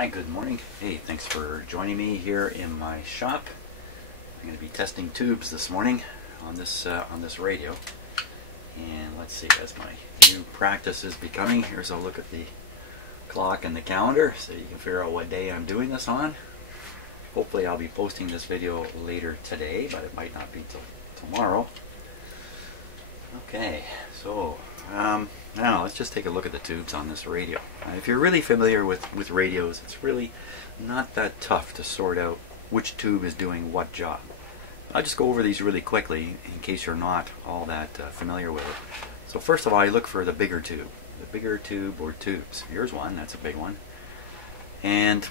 Hi, good morning. Hey, thanks for joining me here in my shop. I'm going to be testing tubes this morning on this radio. And let's see, as my new practice is becoming, here's a look at the clock and the calendar so you can figure out what day I'm doing this on. Hopefully I'll be posting this video later today, but it might not be till tomorrow. Okay, so now let's just take a look at the tubes on this radio. If you're really familiar with radios, it's really not that tough to sort out which tube is doing what job. I'll just go over these really quickly in case you're not all that familiar with it. So first of all, you look for the bigger tube or tubes. Here's one, that's a big one. And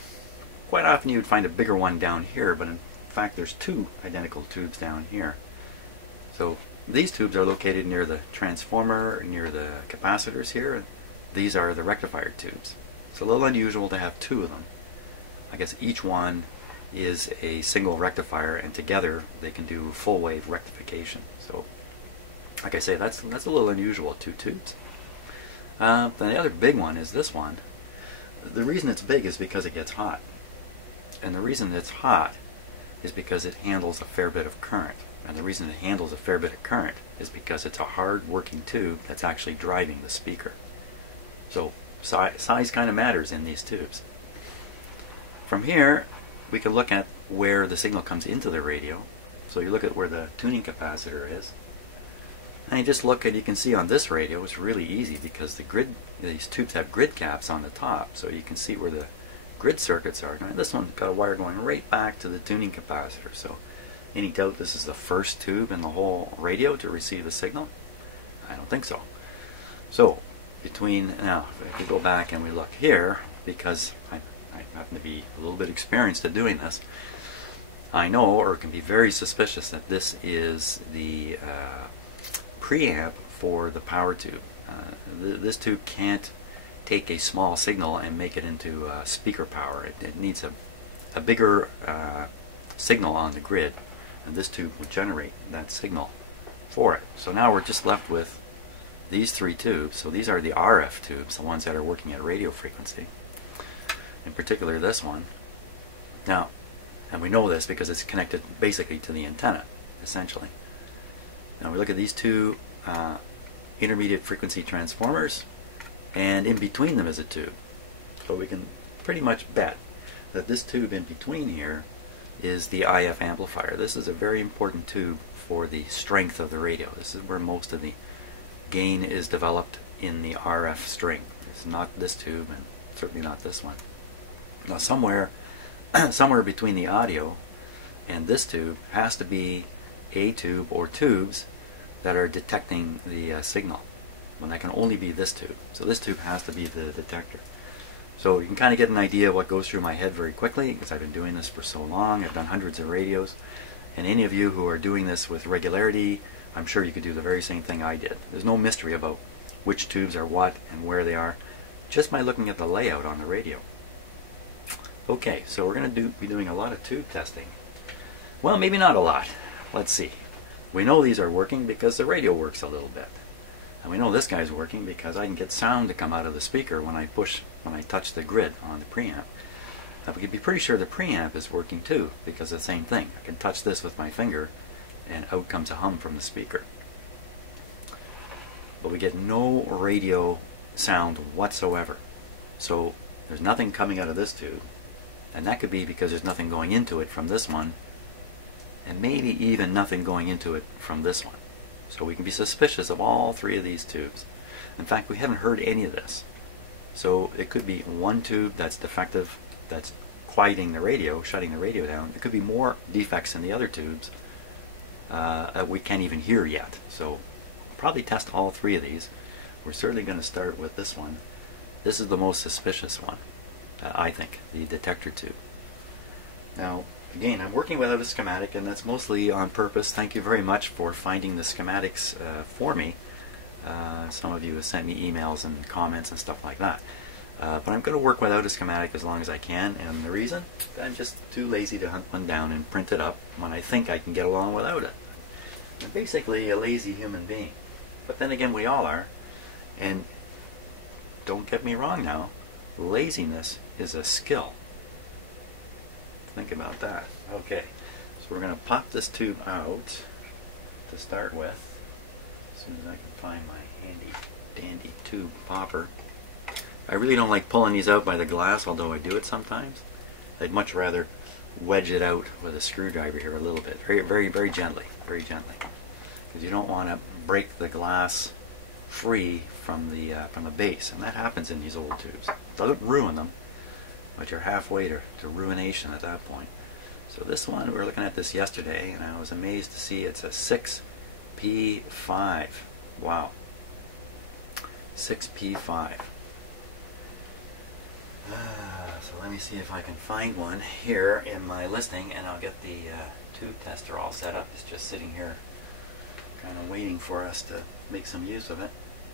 quite often you'd find a bigger one down here, but in fact there's two identical tubes down here. So these tubes are located near the transformer, near the capacitors here. These are the rectifier tubes. It's a little unusual to have two of them. I guess each one is a single rectifier, and together they can do full wave rectification. So, like I say, that's a little unusual, two tubes. The other big one is this one. The reason it's big is because it gets hot. And the reason it's hot is because it handles a fair bit of current. And the reason it handles a fair bit of current is because it's a hard working tube that's actually driving the speaker. So size kind of matters in these tubes. From here we can look at where the signal comes into the radio. So you look at where the tuning capacitor is, and you just look and you can see on this radio it's really easy because these tubes have grid caps on the top, so you can see where the grid circuits are. Now this one's got a wire going right back to the tuning capacitor, so any doubt this is the first tube in the whole radio to receive a signal? I don't think so. So now if we go back and we look here, because I happen to be a little bit experienced at doing this, I know, or can be very suspicious, that this is the preamp for the power tube. This tube can't take a small signal and make it into speaker power. It needs a bigger signal on the grid, and this tube will generate that signal for it. So now we're just left with these three tubes. So these are the RF tubes, the ones that are working at radio frequency. In particular this one. Now, and we know this because it's connected basically to the antenna, essentially. Now we look at these two intermediate frequency transformers, and in between them is a tube. So we can pretty much bet that this tube in between here is the IF amplifier. This is a very important tube for the strength of the radio. This is where most of the gain is developed in the RF string. It's not this tube, and certainly not this one. Now somewhere between the audio and this tube has to be a tube or tubes that are detecting the signal. Well, that can only be this tube. So this tube has to be the detector. So you can kind of get an idea of what goes through my head very quickly, because I've been doing this for so long. I've done hundreds of radios. And any of you who are doing this with regularity, I'm sure you could do the very same thing I did. There's no mystery about which tubes are what and where they are, just by looking at the layout on the radio. Okay, so we're going to be doing a lot of tube testing. Well, maybe not a lot. Let's see. We know these are working because the radio works a little bit. And we know this guy's working because I can get sound to come out of the speaker when I touch the grid on the preamp. Now we can be pretty sure the preamp is working too, because it's the same thing. I can touch this with my finger and out comes a hum from the speaker. But we get no radio sound whatsoever. So there's nothing coming out of this tube, and that could be because there's nothing going into it from this one, and maybe even nothing going into it from this one. So we can be suspicious of all three of these tubes. In fact, we haven't heard any of this. So it could be one tube that's defective, that's quieting the radio, shutting the radio down. It could be more defects in the other tubes that we can't even hear yet. So we'll probably test all three of these. We're certainly going to start with this one. This is the most suspicious one, I think, the detector tube. Now, again, I'm working without a schematic, and that's mostly on purpose. Thank you very much for finding the schematics for me. Some of you have sent me emails and comments and stuff like that. But I'm going to work without a schematic as long as I can, and the reason? I'm just too lazy to hunt one down and print it up when I think I can get along without it. I'm basically a lazy human being. But then again, we all are. And don't get me wrong now, laziness is a skill. think about that. Okay, so we're going to pop this tube out to start with, as soon as I can find my handy dandy tube popper. I really don't like pulling these out by the glass, although I do it sometimes. I'd much rather wedge it out with a screwdriver here a little bit, very gently, because you don't want to break the glass free from the base, and that happens in these old tubes. Doesn't ruin them, but you're halfway to ruination at that point. So this one, we were looking at this yesterday, and I was amazed to see it's a 6P5. Wow, 6P5. So let me see if I can find one here in my listing, and I'll get the tube tester all set up. It's just sitting here kind of waiting for us to make some use of it.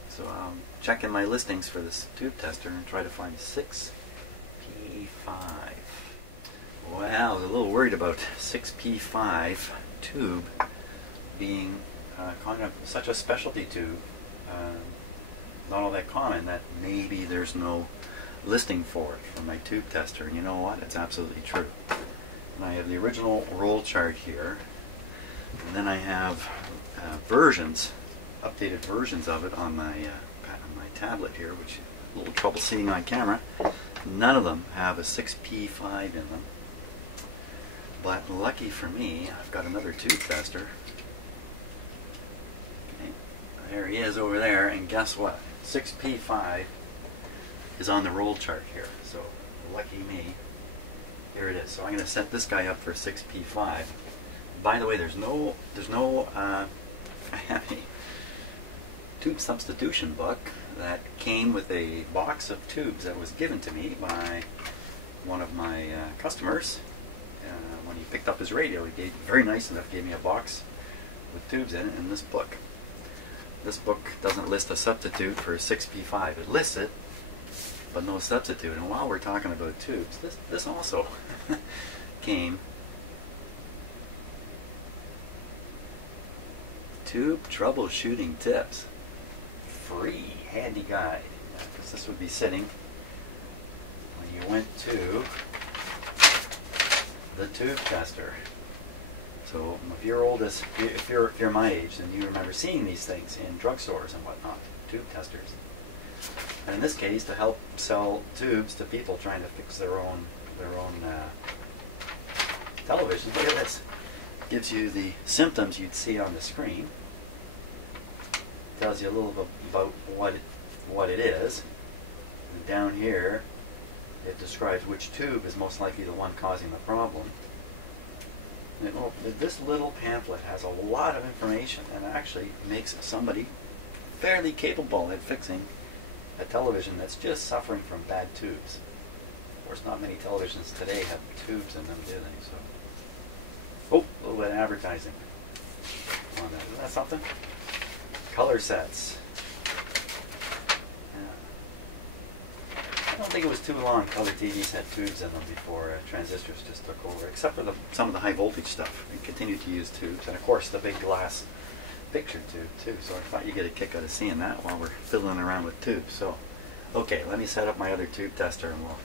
So I'll check in my listings for this tube tester and try to find 6P5. Well, I was a little worried about 6P5 tube being kind of such a specialty tube, not all that common, that maybe there's no listing for it from my tube tester. And you know what? It's absolutely true. And I have the original roll chart here, and then I have versions, updated versions of it on my tablet here, which is a little trouble seeing on camera. None of them have a 6P5 in them. But lucky for me, I've got another tube tester. Okay. There he is over there, and guess what? 6P5 is on the roll chart here. So lucky me. Here it is. So I'm going to set this guy up for 6P5. By the way, there's no I have a tube substitution book that came with a box of tubes that was given to me by one of my customers. When he picked up his radio, he gave, very nice enough, gave me a box with tubes in it, and this book. This book doesn't list a substitute for 6P5. It lists it, but no substitute. And while we're talking about tubes, this also came. Tube troubleshooting tips. Free handy guide. Because this would be sitting when you went to the tube tester. So if you're oldest, if you're my age, then you remember seeing these things in drugstores and whatnot, tube testers. And in this case, to help sell tubes to people trying to fix their own television. Look at this. It gives you the symptoms you'd see on the screen. Tells you a little bit about what it is. And down here, it describes which tube is most likely the one causing the problem. And this little pamphlet has a lot of information and actually makes somebody fairly capable at fixing a television that's just suffering from bad tubes. Of course, not many televisions today have tubes in them, do they? So, oh, a little bit of advertising on that. Isn't that something? Color sets. I don't think it was too long color TVs had tubes in them before transistors just took over, except for some of the high voltage stuff. We continued to use tubes, and of course the big glass picture tube too. So I thought you'd get a kick out of seeing that while we're fiddling around with tubes. So, okay, let me set up my other tube tester and we'll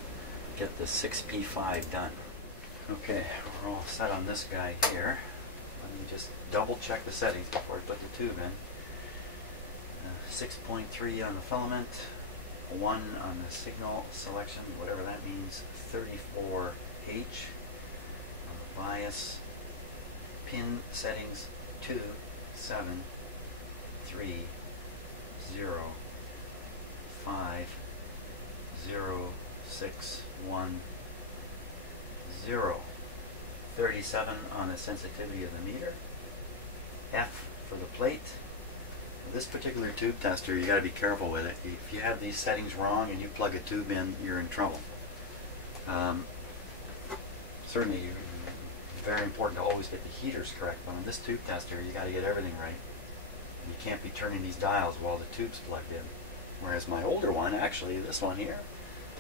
get the 6P5 done. Okay, we're all set on this guy here. Let me just double check the settings before I put the tube in. 6.3 on the filament, 1 on the signal selection, whatever that means, 34H, bias, pin settings, 2, 7, 3, 0, 5, 0, 6, 1, 0, 37 on the sensitivity of the meter, F for the plate. This particular tube tester, you got to be careful with it. If you have these settings wrong and you plug a tube in, you're in trouble. Certainly, it's very important to always get the heaters correct, but on this tube tester, you got to get everything right. You can't be turning these dials while the tube's plugged in. Whereas my older one, actually, this one here,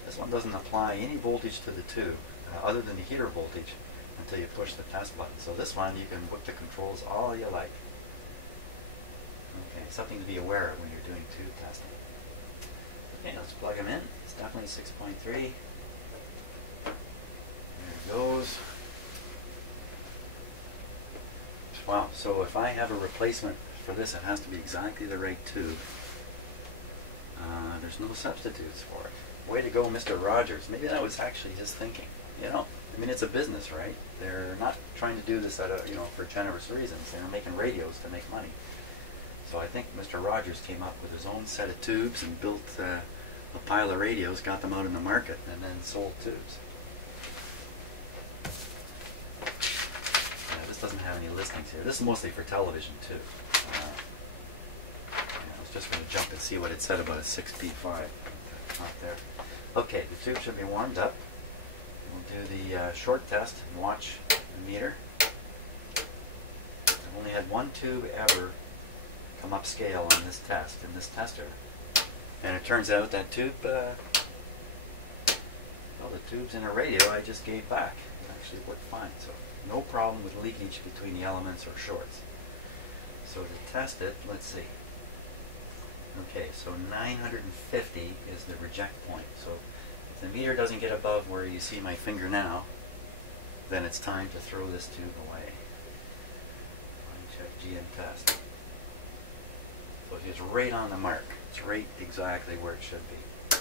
this one doesn't apply any voltage to the tube, other than the heater voltage, until you push the test button. So this one, you can whip the controls all you like. Okay, something to be aware of when you're doing tube testing. Okay, let's plug them in. It's definitely 6.3. There it goes. Wow, so if I have a replacement for this, it has to be exactly the right tube. There's no substitutes for it. Way to go, Mr. Rogers. Maybe that was actually his thinking. You know, I mean, it's a business, right? They're not trying to do this out of, for generous reasons. They're making radios to make money. So I think Mr. Rogers came up with his own set of tubes and built a pile of radios, got them out in the market, and then sold tubes. This doesn't have any listings here. This is mostly for television too. I was just going to jump and see what it said about a 6P5. Not there. Okay, the tube should be warmed up. We'll do the short test and watch the meter. I've only had one tube ever come upscale on this test, in this tester. And it turns out that tube, well, the tubes in a radio I just gave back. It actually worked fine. So no problem with leakage between the elements or shorts. So to test it, let's see. Okay, so 950 is the reject point. So if the meter doesn't get above where you see my finger now, then it's time to throw this tube away. Line check GM test. So it's right on the mark. It's right exactly where it should be.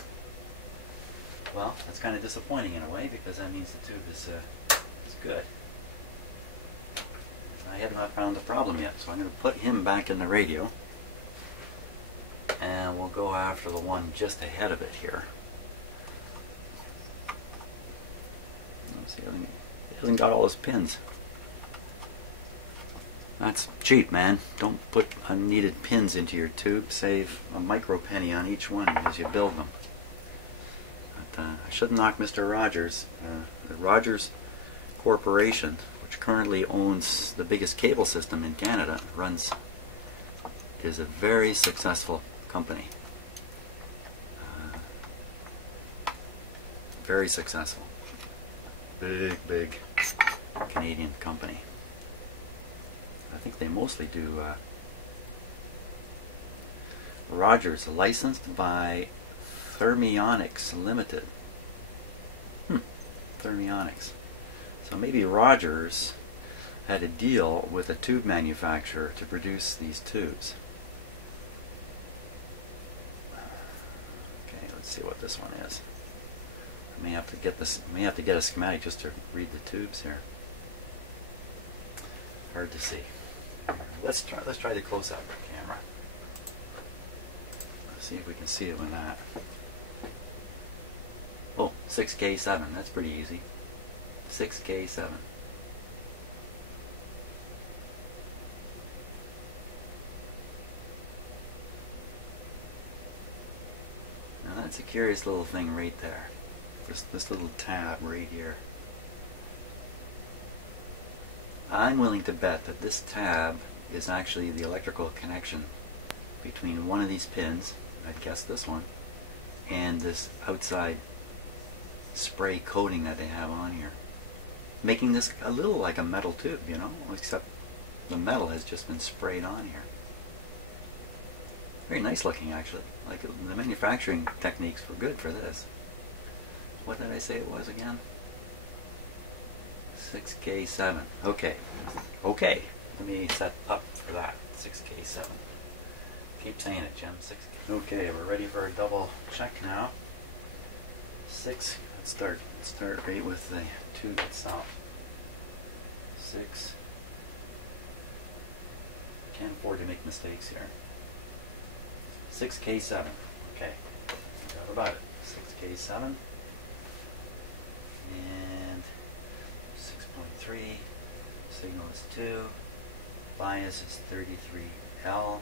Well, that's kind of disappointing in a way because that means the tube is good. I have not found the problem yet, so I'm going to put him back in the radio. And we'll go after the one just ahead of it here. Let's see, he hasn't got all his pins. That's cheap, man. Don't put unneeded pins into your tube. Save a micro penny on each one as you build them. But, I shouldn't knock Mr. Rogers. The Rogers Corporation, which currently owns the biggest cable system in Canada, is a very successful company. Very successful. Big Canadian company. I think they mostly do Rogers, licensed by Thermionics Limited. Thermionics. So maybe Rogers had a deal with a tube manufacturer to produce these tubes. Okay, let's see what this one is. I may have to get this. I may have to get a schematic just to read the tubes here. Hard to see. Let's try the close-up camera. Let's see if we can see it with that. Oh, 6K7. That's pretty easy. 6K7. Now that's a curious little thing right there. This little tab right here. I'm willing to bet that this tab is actually the electrical connection between one of these pins, I'd guess this one, and this outside spray coating that they have on here, making this a little like a metal tube, you know, except the metal has just been sprayed on here. Very nice looking, actually. Like, the manufacturing techniques were good for this. What did I say it was again? 6K7. Okay. Okay. Let me set up for that. 6K7. Keep saying it, Jim. 6K. Okay, we're ready for a double check now. Let's start right with the tube itself. 6. Can't afford to make mistakes here. 6K7. Okay. Forgot about it. 6K7. And 6.3. Signal is 2. Bias is 33L.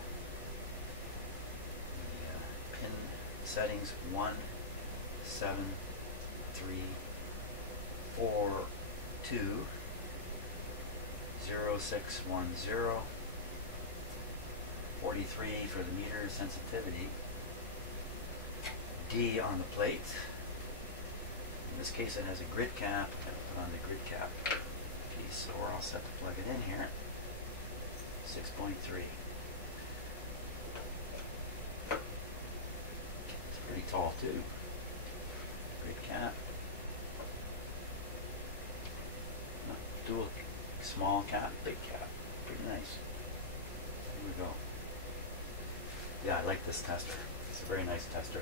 The pin settings 1, 7, 3, 4, 2, 0, 6, 1, 0. 43 for the meter sensitivity. D on the plate. In this case it has a grid cap. I'm going to put on the grid cap piece, so we're all set to plug it in here. 6.3. It's pretty tall too. Grid cap. Dual small cap, big cap. pretty nice. Here we go. Yeah, I like this tester. It's a very nice tester.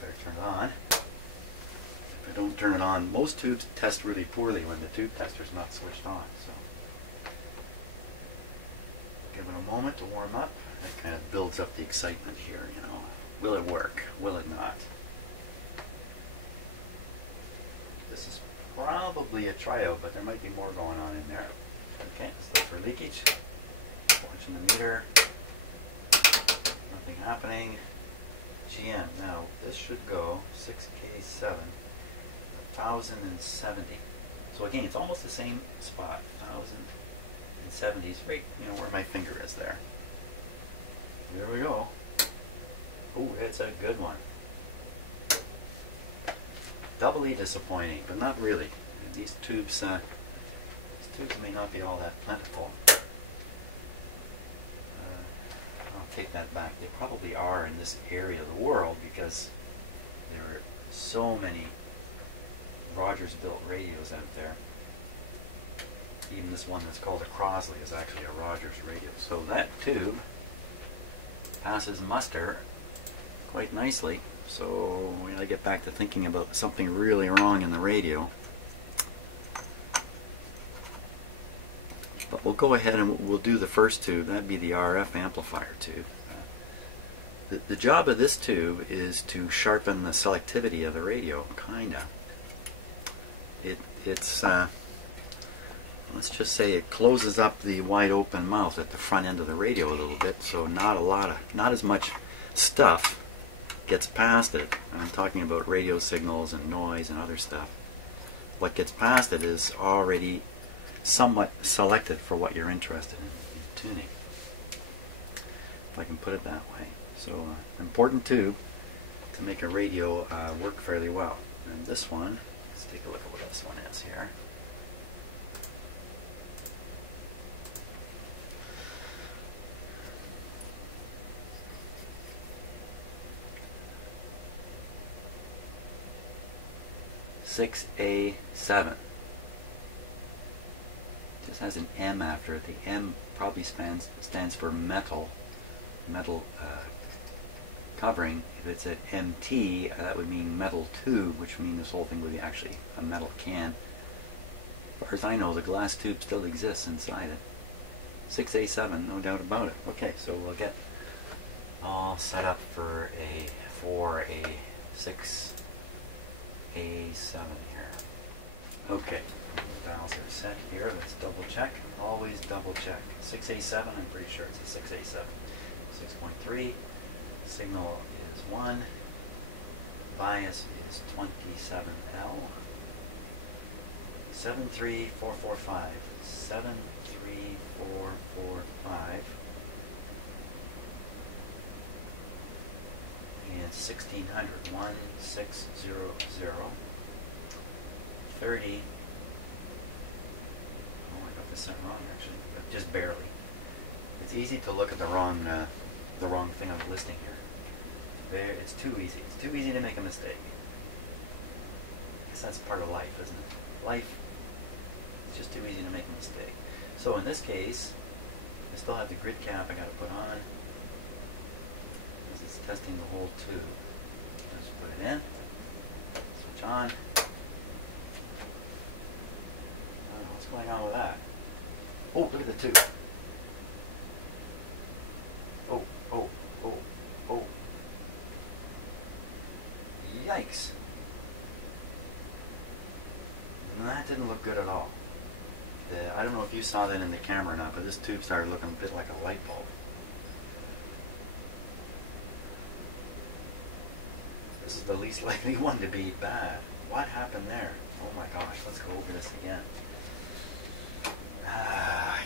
Better turn it on. If I don't turn it on, most tubes test really poorly when the tube tester's not switched on. So give it a moment to warm up. That kind of builds up the excitement here, you know. Will it work? Will it not? This is probably a tryout, but there might be more going on in there. Okay, let's look for leakage. Watching the meter. Nothing happening. GM. Now, this should go 6K7, 1070. So again, it's almost the same spot. 1070 is right, you know, where my finger is there. There we go. Oh, it's a good one. Doubly disappointing, but not really. These tubes may not be all that plentiful. I'll take that back. They probably are in this area of the world because there are so many Rogers-built radios out there. Even this one that's called a Crosley is actually a Rogers radio. So that tube passes muster quite nicely. So we gotta get back to thinking about something really wrong in the radio. But we'll go ahead and we'll do the first tube. That'd be the RF amplifier tube. The job of this tube is to sharpen the selectivity of the radio, kinda. It's let's just say it closes up the wide open mouth at the front end of the radio a little bit, so not as much stuff gets past it. I'm talking about radio signals and noise and other stuff. What gets past it is already somewhat selected for what you're interested in tuning, if I can put it that way. So important tube to make a radio work fairly well. And this one, let's take a look at what this one is here. A7. This has an M after it. The M probably stands for metal covering. If it's at MT, that would mean metal tube, which would mean this whole thing would be actually a metal can. As far as I know, the glass tube still exists inside it. 6A7, no doubt about it. Okay, so we'll get all set up for a 6A7 here. Okay, the dials are set here. Let's double check. Always double check. 6A7, I'm pretty sure it's a 6A7. 6.3. Signal is 1. Bias is 27L. 73445. 73445. And 1600. 1600. 30. Oh, I got this set wrong actually, but just barely. It's easy to look at the wrong thing on the listing here. It's too easy. It's too easy to make a mistake. I guess that's part of life, isn't it? Life, it's just too easy to make a mistake. So in this case, I still have the grid cap I got to put on. This is testing the whole tube. Just put it in. Switch on. What's going on with that? Oh, look at the tube. Oh, oh, oh, oh. Yikes. That didn't look good at all. I don't know if you saw that in the camera or not, but this tube started looking a bit like a light bulb. This is the least likely one to be bad. What happened there? Oh my gosh, let's go over this again.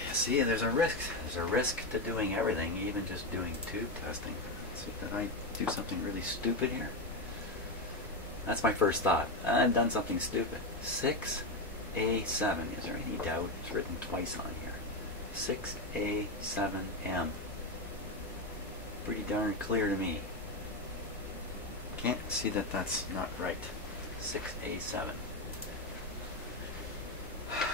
You see, there's a risk. There's a risk to doing everything, even just doing tube testing. Let's see, did I do something really stupid here? That's my first thought. I've done something stupid. 6A7. Is there any doubt? It's written twice on here. 6A7M. Pretty darn clear to me. Can't see that that's not right. 6A7.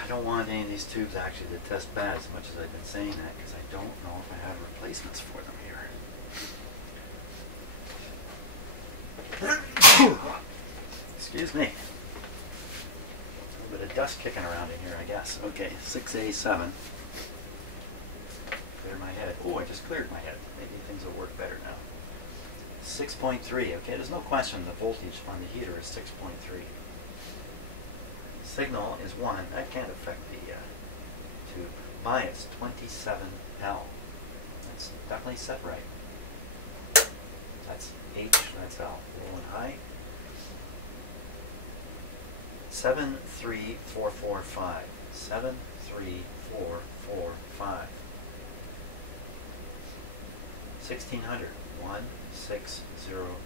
don't want any of these tubes actually to test bad as much as I've been saying that, because I don't know if I have replacements for them here. Excuse me. A little bit of dust kicking around in here, I guess. Okay, 6A7. Clear my head. Oh, I just cleared my head. Maybe things will work better now. 6.3. Okay, there's no question the voltage on the heater is 6.3. Signal is 1. That can't affect the tube. Bias 27L. That's definitely set right. That's H, that's L. Low and high. 73445. 73445. 1600. 1600.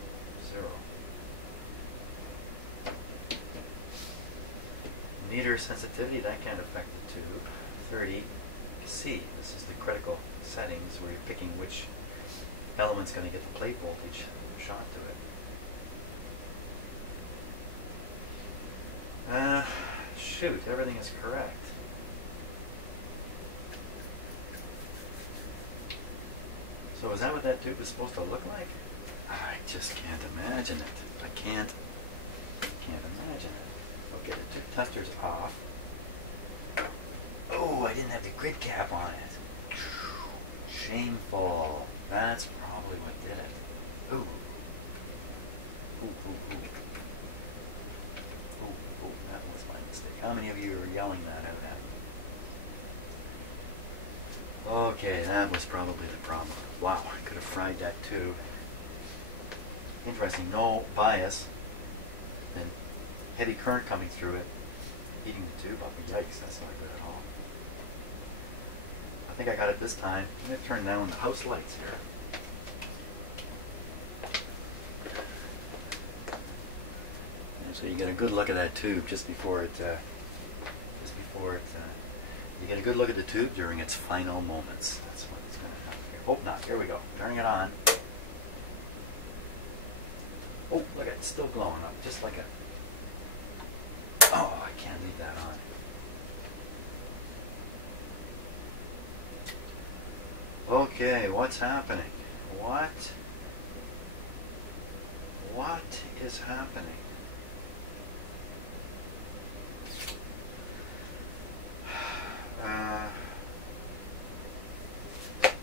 Meter sensitivity, that can't affect the tube. 30. C. This is the critical settings where you're picking which element's going to get the plate voltage shot to it. Shoot, everything is correct. So is that what that tube is supposed to look like? I just can't imagine it. I can't imagine it. Okay, the tube tester's off. Oh, I didn't have the grid cap on it. Shameful. That's probably what did it. Ooh. Ooh, ooh, ooh. Ooh, ooh, that was my mistake. How many of you are yelling that out at me? Okay, that was probably the problem. Wow, I could have fried that tube. Interesting, no bias. And heavy current coming through it, heating the tube up. Yikes, that's not good at all. I think I got it this time. I'm going to turn down the house lights here. And so you get a good look at that tube just before it, you get a good look at the tube during its final moments. That's what it's going to happen here. Hope not. Here we go. Turning it on. Oh, look at it. It's still glowing up, just like a... Oh, I can't leave that on. Okay, what's happening? What is happening?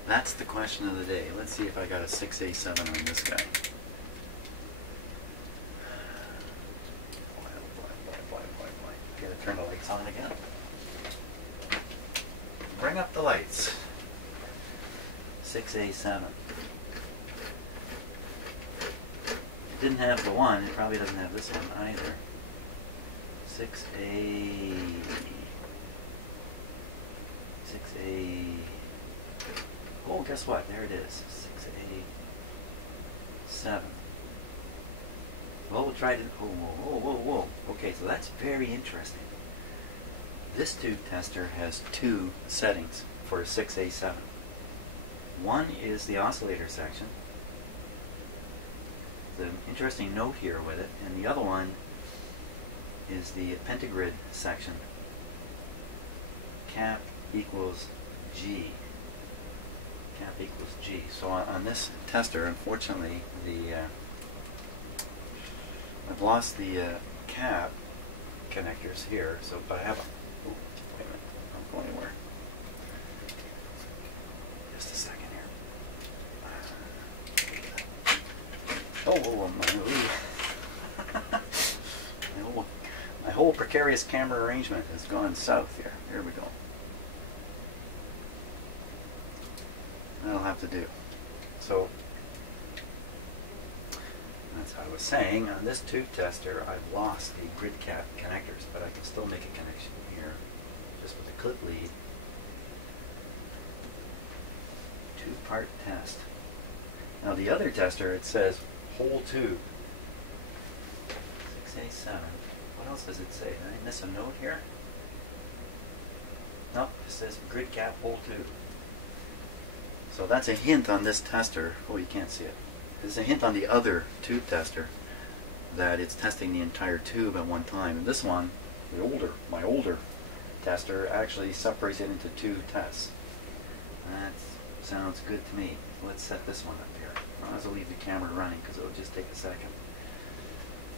That's the question of the day. Let's see if I got a 6A7 on this guy. Gotta turn the lights on again. Bring up the lights. 6A7. It didn't have the one. It probably doesn't have this one either. 6A. 6A. Oh, guess what? There it is. 6A7. Well, we'll try to... Oh, whoa, whoa, whoa. Okay, so that's very interesting. This tube tester has two settings for a 6A7. One is the oscillator section. The interesting note here with it, and the other one is the pentagrid section. Cap equals G. Cap equals G. So on this tester, unfortunately, I've lost the cap connectors here. So, but I have a. Oh, wait a minute! Don't go anywhere. Just a second here. Oh, my whole precarious camera arrangement has gone south here. Here we go. That'll have to do. So, that's how I was saying, on this tube tester, I've lost the grid cap connectors, but I can still make a connection here, just with a clip lead. Two-part test. Now the other tester, it says whole tube. 6A7. What else does it say? Did I miss a note here? Nope, it says grid cap whole tube. So that's a hint on this tester. Oh, you can't see it. There's a hint on the other tube tester that it's testing the entire tube at one time. And this one, my older tester actually separates it into two tests. That sounds good to me. Let's set this one up here. I might as well leave the camera running because it'll just take a second.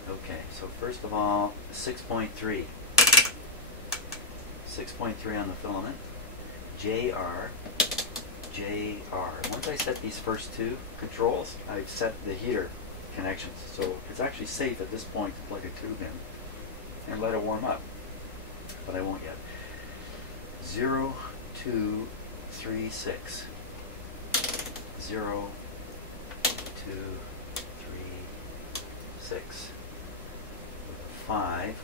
Okay, so first of all, 6.3. 6.3 on the filament. JR. Once I set these first two controls, I've set the heater connections. So it's actually safe at this point to plug a tube in and let it warm up. But I won't yet. 0, 2, 3, 6. 0, 2, 3, 6. 5.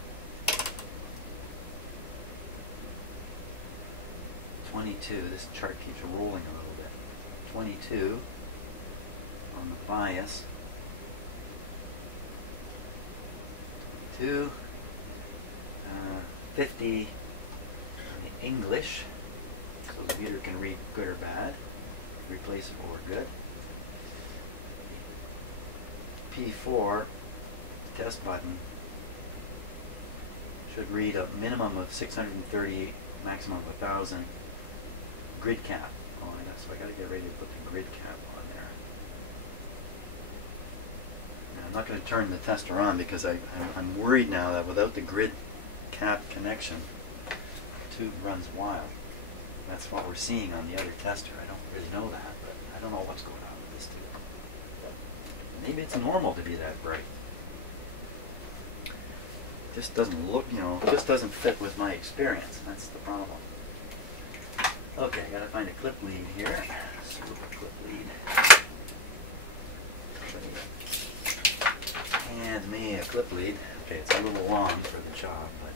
22. This chart keeps rolling a little bit. 22 on the bias. 2. 50 on the English, so the meter can read good or bad, replaceable or good. P4 test button should read a minimum of 630, maximum of 1,000 grid cap. Oh, so I got to get ready to put the grid cap on there. Now, I'm not going to turn the tester on because I'm worried now that without the grid cap connection, the tube runs wild. That's what we're seeing on the other tester. I don't really know that, but I don't know what's going on with this tube. Maybe it's normal to be that bright. Just doesn't look, just doesn't fit with my experience. That's the problem. Okay, I gotta find a clip lead here. Silver clip lead. Hand me a clip lead. Okay, it's a little long for the job, but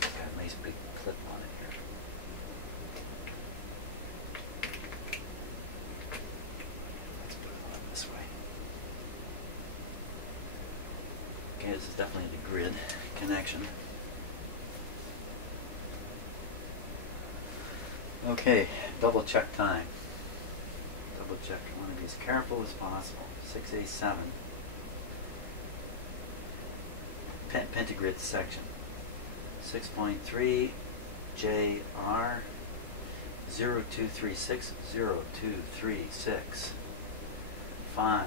it's got a nice big clip on it here. Let's put it on this way. Okay, this is definitely the grid connection. Okay, double check time. Double check. I want to be as careful as possible. 6A7. Pentagrid section. 6.3 JR 0236 0236 5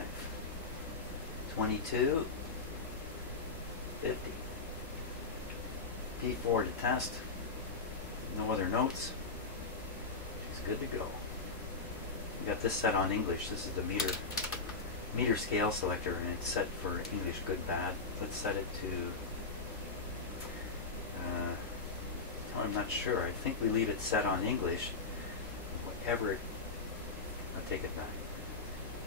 22 50 P4 to test. No other notes. It's good to go. We got this set on English. This is the meter scale selector, and it's set for English good bad. Let's set it to I'm not sure. I think we leave it set on English. Whatever I'll take it back.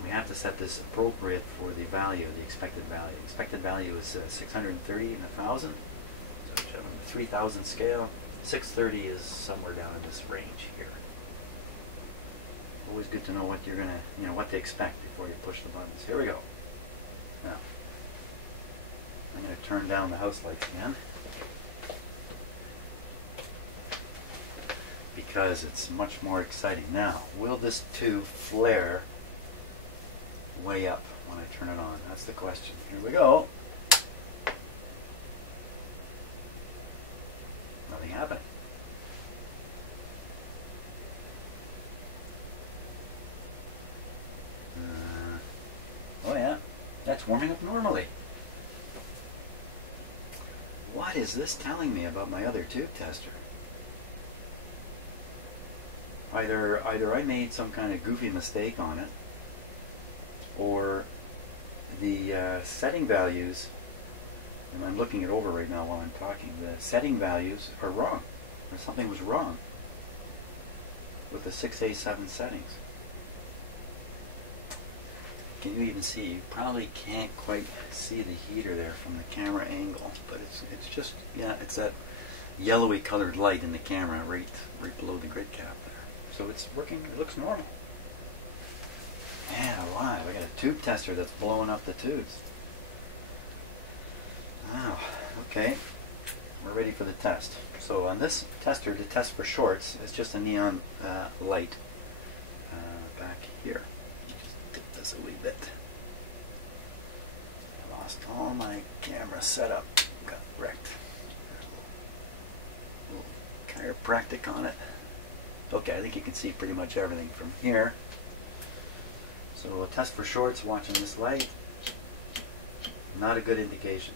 We have to set this appropriate for the value, the expected value. Expected value is 630 and 1,000. So on the 3,000 scale, 630 is somewhere down in this range here. Always good to know what you're gonna, what to expect before you push the buttons. Here we go. Now, I'm gonna turn down the house lights again because it's much more exciting. Now, will this tube flare way up when I turn it on? That's the question. Here we go. Nothing happening. Oh yeah, that's warming up normally. What is this telling me about my other tube tester? Either I made some kind of goofy mistake on it, or the setting values, and I'm looking it over right now while I'm talking, the setting values are wrong, or something was wrong with the 6A7 settings. Can you even see? You probably can't quite see the heater there from the camera angle, but it's just, yeah, it's that yellowy colored light in the camera right below the grid cap there. So it's working, it looks normal. Yeah, wow, we got a tube tester that's blowing up the tubes. Wow, okay, we're ready for the test. So on this tester, to test for shorts, it's just a neon light back here. A wee bit. I lost all my camera setup. Got wrecked. chiropractic on it. Okay, I think you can see pretty much everything from here. So we'll test for shorts watching this light. Not a good indication.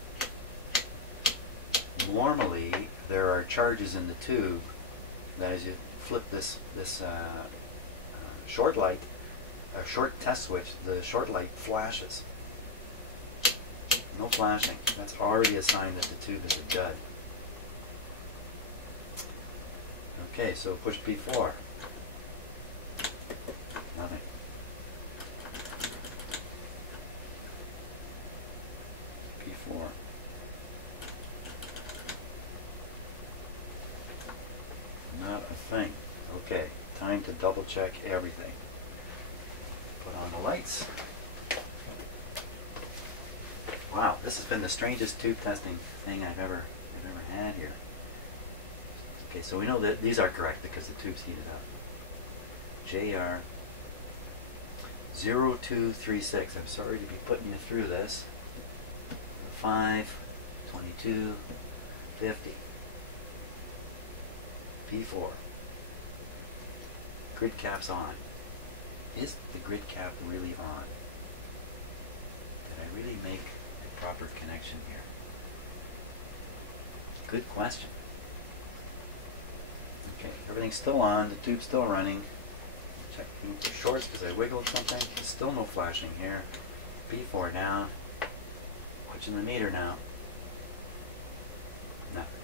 Normally, there are charges in the tube that as you flip this short light, a short test switch, the short light flashes. No flashing. That's already a sign that the tube is a dud. Okay, so push P4. Nothing. P4. Not a thing. Okay, time to double check everything. Put on the lights. Wow, this has been the strangest tube testing thing I've ever had here. Okay, so we know that these are correct because the tube's heated up. JR 0236. I'm sorry to be putting you through this. 5, 22, 50. P4. Grid cap's on. Is the grid cap really on? Did I really make a proper connection here? Good question. Okay, everything's still on, the tube's still running. Checking for shorts because I wiggled something. Still no flashing here. P4 down. Watching the meter now. Nothing.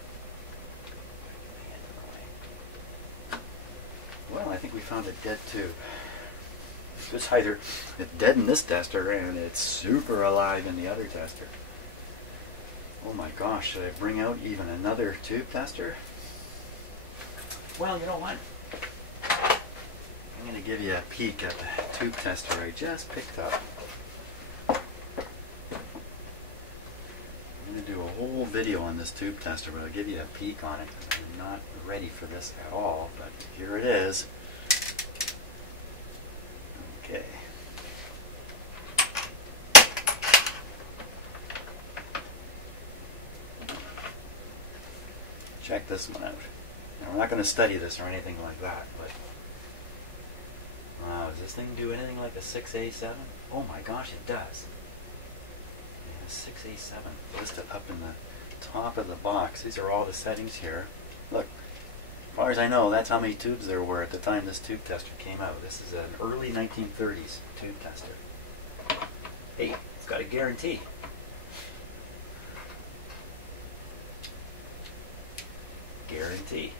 Well, I think we found a dead tube. It's either it's dead in this tester and it's super alive in the other tester. Oh my gosh, should I bring out even another tube tester? Well, you know what? I'm going to give you a peek at the tube tester I just picked up. I'm going to do a whole video on this tube tester, but I'll give you a peek on it. I'm not ready for this at all, but here it is. Okay. Check this one out. Now, we're not going to study this or anything like that, but wow, does this thing do anything like a 6A7? Oh my gosh, it does. Yeah, 6A7 listed up in the top of the box. These are all the settings here. Look, as far as I know, that's how many tubes there were at the time this tube tester came out. This is an early 1930s tube tester. Hey, it's got a guarantee. Guarantee.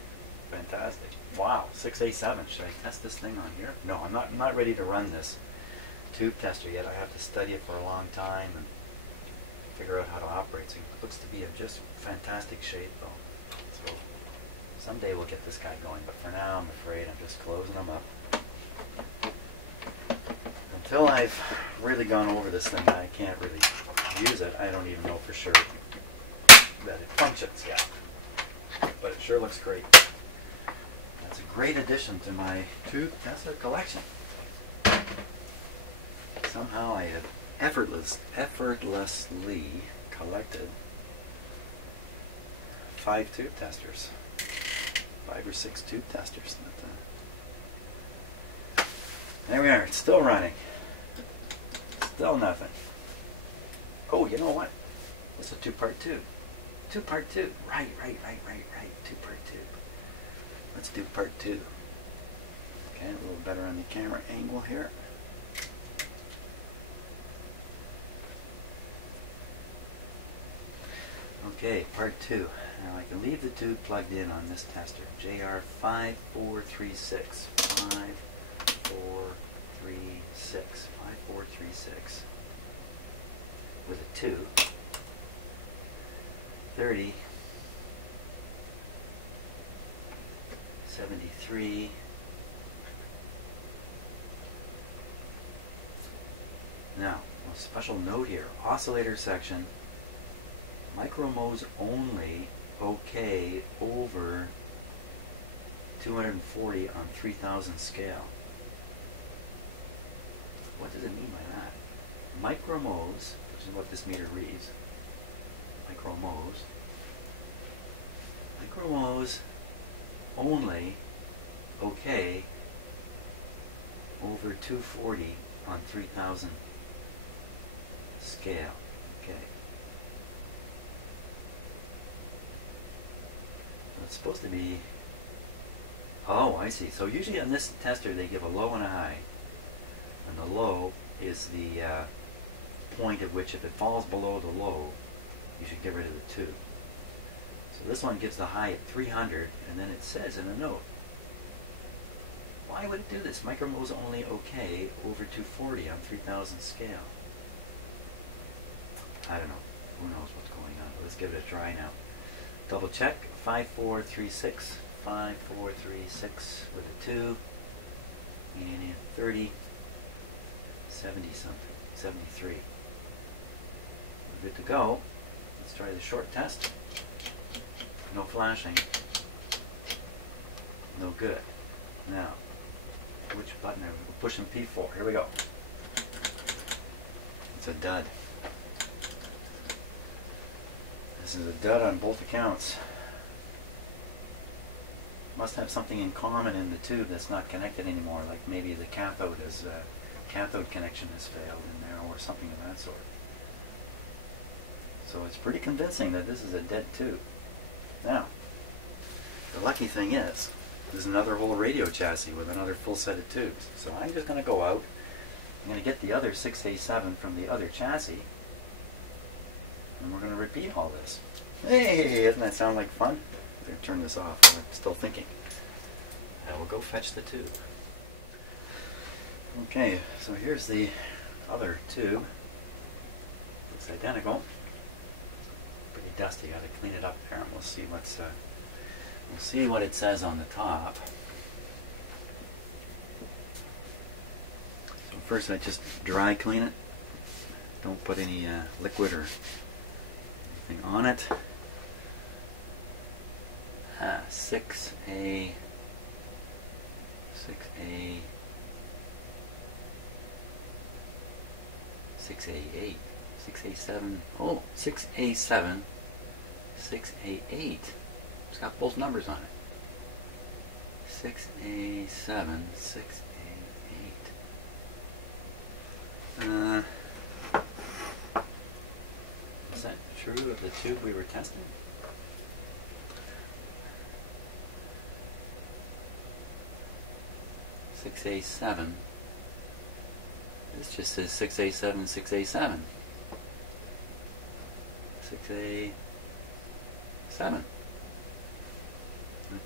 Fantastic. Wow, 6A7. Should I test this thing on here? No, I'm not ready to run this tube tester yet. I have to study it for a long time and figure out how to operate. So it looks to be in just fantastic shape though. So someday we'll get this guy going, but for now I'm afraid I'm just closing them up. Until I've really gone over this thing, I can't really use it. I don't even know for sure that it functions yet. But it sure looks great. That's a great addition to my tube tester collection. Somehow I have effortlessly collected 5 tube testers. 5 or 6 tube testers. There we are. It's still running. Still nothing. Oh, you know what? It's a 2-part tube. 2-part tube. Right. 2-part tube. Let's do part 2. Okay, a little better on the camera angle here. Okay, part 2. Now I can leave the tube plugged in on this tester. JR5436. 5436. With a 2. 30. 73. Now, a special note here. Oscillator section. Micro-modes only okay over 240 on 3000 scale. What does it mean by that? Micro-modes, which is what this meter reads. Micro-modes only okay over 240 on 3000 scale. Okay. So it's supposed to be, oh, I see. So usually on this tester they give a low and a high. And the low is the point at which if it falls below the low, you should get rid of the tube. So this one gives the high at 300, and then it says in a note, why would it do this? Micromole's only okay over 240 on 3000 scale. I don't know. Who knows what's going on? Let's give it a try now. Double check. 5436. 5436 with a 2. And 30. 70 something. 73. We're good to go. Let's try the short test. No flashing. No good. Now, which button are we pushing? P4. Here we go. It's a dud. This is a dud on both accounts. Must have something in common in the tube that's not connected anymore, like maybe the cathode connection has failed in there, or something of that sort. So it's pretty convincing that this is a dead tube. Now, the lucky thing is, there's another whole radio chassis with another full set of tubes. So I'm just going to go out, I'm going to get the other 6A7 from the other chassis, and we're going to repeat all this. Hey, doesn't that sound like fun? I'm going to turn this off, I'm still thinking. I will go fetch the tube. Okay, so here's the other tube. Looks identical. Pretty dusty, got to clean it up there, and we'll see what's we'll see what it says on the top. So first I just dry clean it. Don't put any liquid or anything on it. 6A 6A8, 6A7, oh, 6A7, 6A8. It's got both numbers on it. 6A7, 6A8. Is that true of the tube we were testing? A7. This just says 6A7, 6A7. 6A7.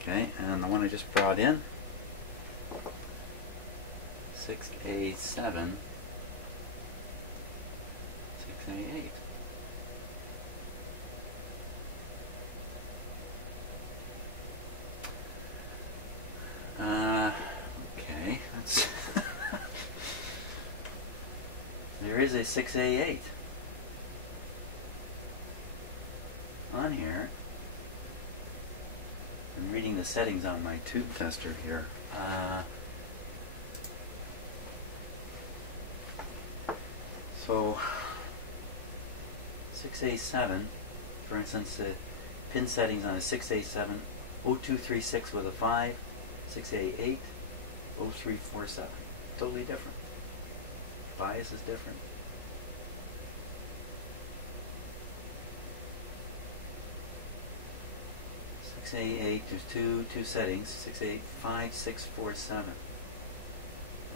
Okay, and the one I just brought in, 6A7, 6A8. Okay, that's there is a 6A8 on here. I'm reading the settings on my tube tester here. So 6A7, for instance, the pin settings on a 6A7, 0236 with a 5, 6A8, 0347. Totally different. Bias is different. A8, there's two settings, 6A8 5647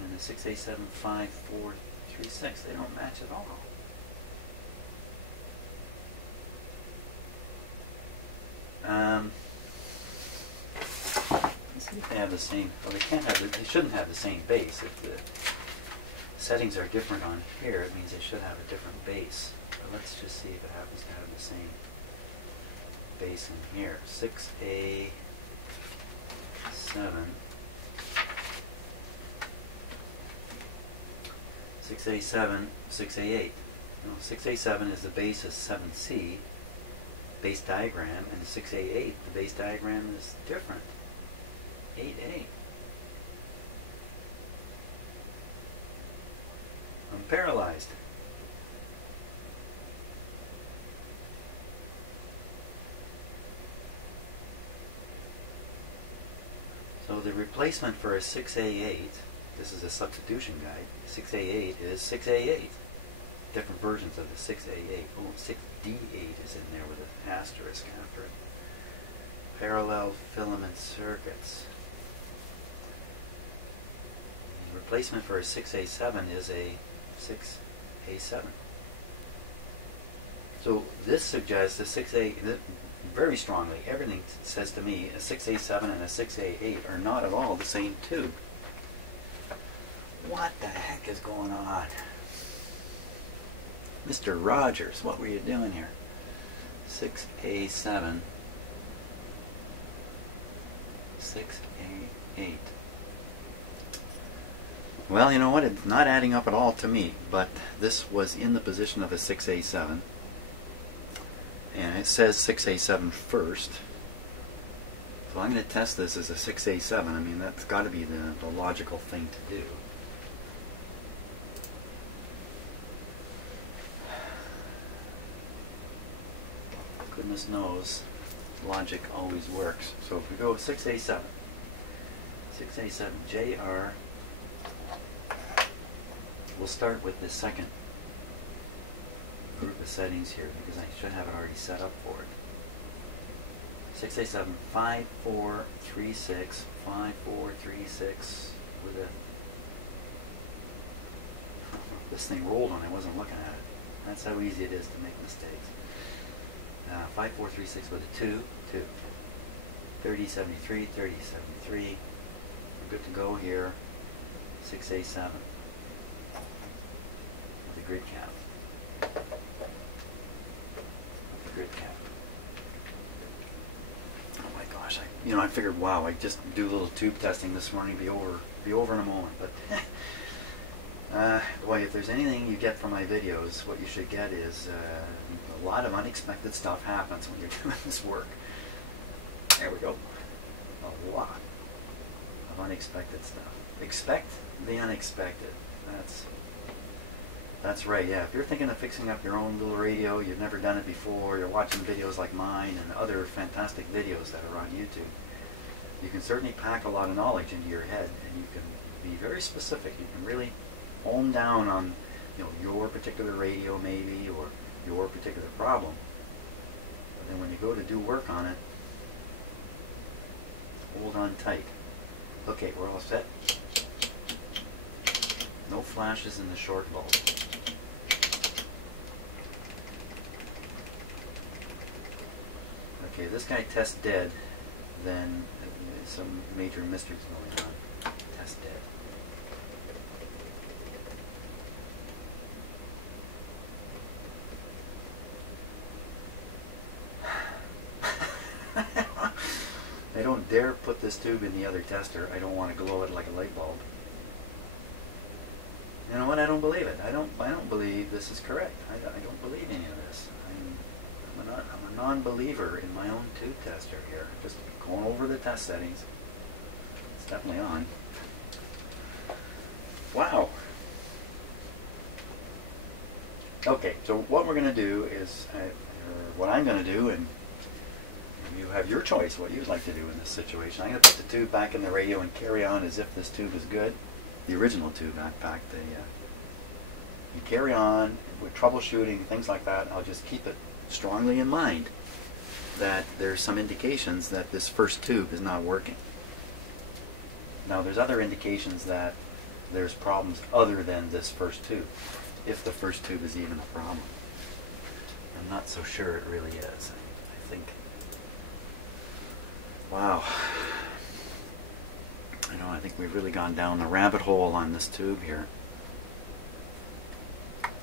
and the 6A7 5436. They don't match at all. Let's see if they have the same. Well, they can't have. They shouldn't have the same base. If the settings are different on here, it means they should have a different base. But let's just see if it happens to have the same base in here. 6A7, 6A7, 6A8. No, 6A7 is the base is 7C, base diagram, and 6A8, the base diagram is different. 8A. I'm paralyzed. the replacement for a 6A8, this is a substitution guide, 6A8 is 6A8. Different versions of the 6A8. Oh, 6D8 is in there with an asterisk after it. Parallel filament circuits. The replacement for a 6A7 is a 6A7. So this suggests a 6A, very strongly, everything says to me a 6A7 and a 6A8 are not at all the same tube. What the heck is going on? Mr. Rogers, what were you doing here? 6A7, 6A8. Well, you know what? It's not adding up at all to me, but this was in the position of a 6A7. And it says 6A7 first. So I'm going to test this as a 6A7. I mean, that's got to be the logical thing to do. Goodness knows, logic always works. So if we go 6A7, 6A7, JR, we'll start with the second group of settings here because I should have it already set up for it. 6A7, 5436, 5436 with a... This thing rolled when I wasn't looking at it. That's how easy it is to make mistakes. 5436 with a 2, 3073, 3073. We're good to go here. 6A7 with a grid cap. Grid cap. Oh my gosh! I figured, wow, I just do a little tube testing this morning, be over in a moment. But boy, if there's anything you get from my videos, what you should get is a lot of unexpected stuff happens when you're doing this work. There we go. A lot of unexpected stuff. Expect the unexpected. That's right, yeah. If you're thinking of fixing up your own little radio, you've never done it before, you're watching videos like mine and other fantastic videos that are on YouTube, you can certainly pack a lot of knowledge into your head, and you can be very specific. You can really hone down on your particular radio maybe, or your particular problem. But then when you go to do work on it, hold on tight. Okay, we're all set. No flashes in the short bulb. Okay, this guy tests dead, then some major mysteries going on. Test dead. I don't dare put this tube in the other tester. I don't want to glow it like a light bulb. You know what? I don't believe it. I don't believe this is correct. I don't believe any of this. I'm a non-believer in my own tube tester here. Just going over the test settings. It's definitely on. Wow. Okay, so what we're going to do is, what I'm going to do, and you have your choice what you'd like to do in this situation. I'm going to put the tube back in the radio and carry on as if this tube is good. The original tube, in fact, you carry on with troubleshooting, things like that. I'll just keep it strongly in mind that there's some indications that this first tube is not working. Now there's other indications that there's problems other than this first tube, if the first tube is even a problem. I'm not so sure it really is. I think, wow. I think we've really gone down the rabbit hole on this tube here.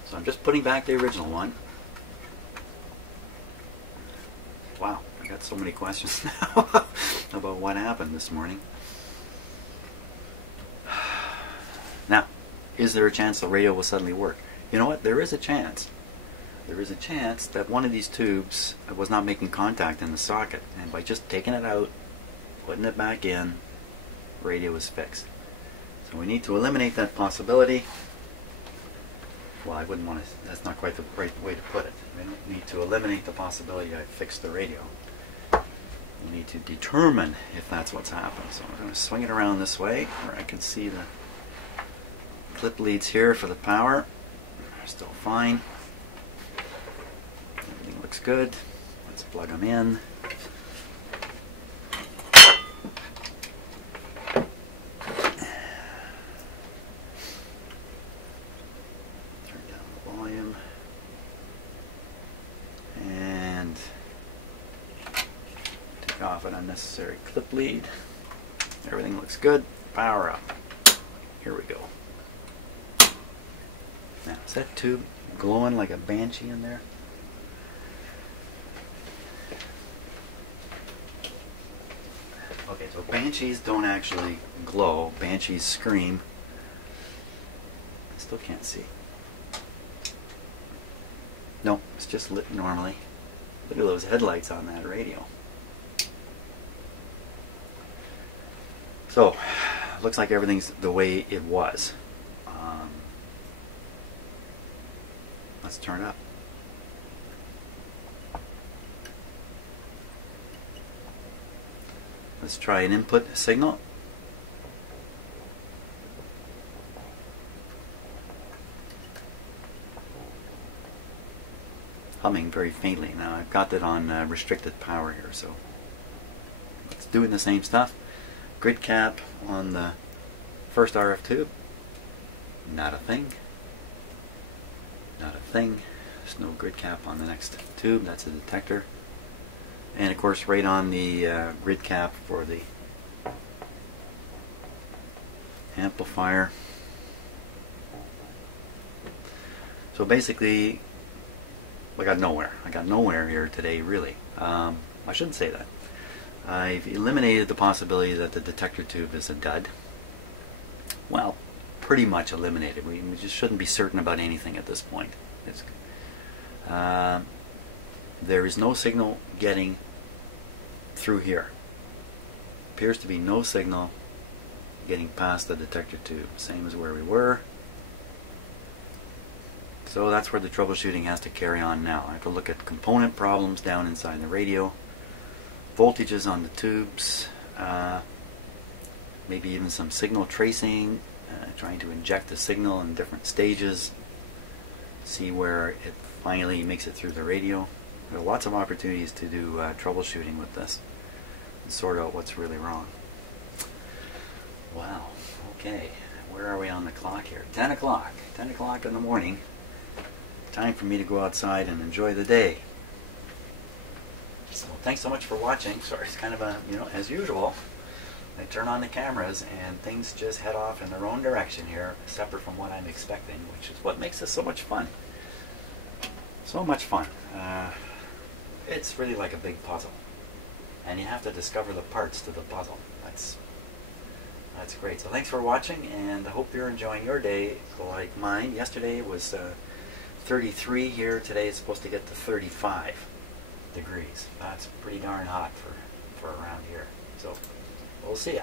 So I'm just putting back the original one. Wow, I got so many questions now about what happened this morning. Now, is there a chance the radio will suddenly work? You know what? There is a chance. There is a chance that one of these tubes was not making contact in the socket, and by just taking it out, putting it back in, radio is fixed. So we need to eliminate that possibility. Well, I wouldn't want to, that's not quite the right way to put it. We don't need to eliminate the possibility I fixed the radio. We need to determine if that's what's happening. So I'm going to swing it around this way where I can see the clip leads here for the power. They're still fine. Everything looks good. Let's plug them in. Turn down the volume. And take off an unnecessary clip lead. Everything looks good. Power up. Here we go. Now, is that tube glowing like a banshee in there? Okay, so banshees don't actually glow. Banshees scream. I still can't see. No, it's just lit normally. Look at those headlights on that radio. So, looks like everything's the way it was. Let's turn up. Let's try an input signal. Humming very faintly. Now I've got that on restricted power here, so it's doing the same stuff. Grid cap on the first RF tube. Not a thing. Not a thing. There's no grid cap on the next tube. That's a detector. And of course right on the grid cap for the amplifier. So basically I got nowhere. I got nowhere here today, really. I shouldn't say that. I've eliminated the possibility that the detector tube is a dud. Well, pretty much eliminated. We just shouldn't be certain about anything at this point. There is no signal getting through here. Appears to be no signal getting past the detector tube. Same as where we were. So that's where the troubleshooting has to carry on now. I have to look at component problems down inside the radio, voltages on the tubes, maybe even some signal tracing, trying to inject the signal in different stages, see where it finally makes it through the radio. There are lots of opportunities to do troubleshooting with this and sort out what's really wrong. Wow, okay, where are we on the clock here? 10 o'clock. 10 o'clock in the morning. Time for me to go outside and enjoy the day. So thanks so much for watching. Sorry, it's kind of a, as usual, I turn on the cameras and things just head off in their own direction here, separate from what I'm expecting, which is what makes this so much fun. So much fun. It's really like a big puzzle. And you have to discover the parts to the puzzle. That's great. So thanks for watching, and I hope you're enjoying your day like mine. Yesterday was 33 here. Today it's supposed to get to 35 degrees. That's pretty darn hot for around here. So we'll see ya.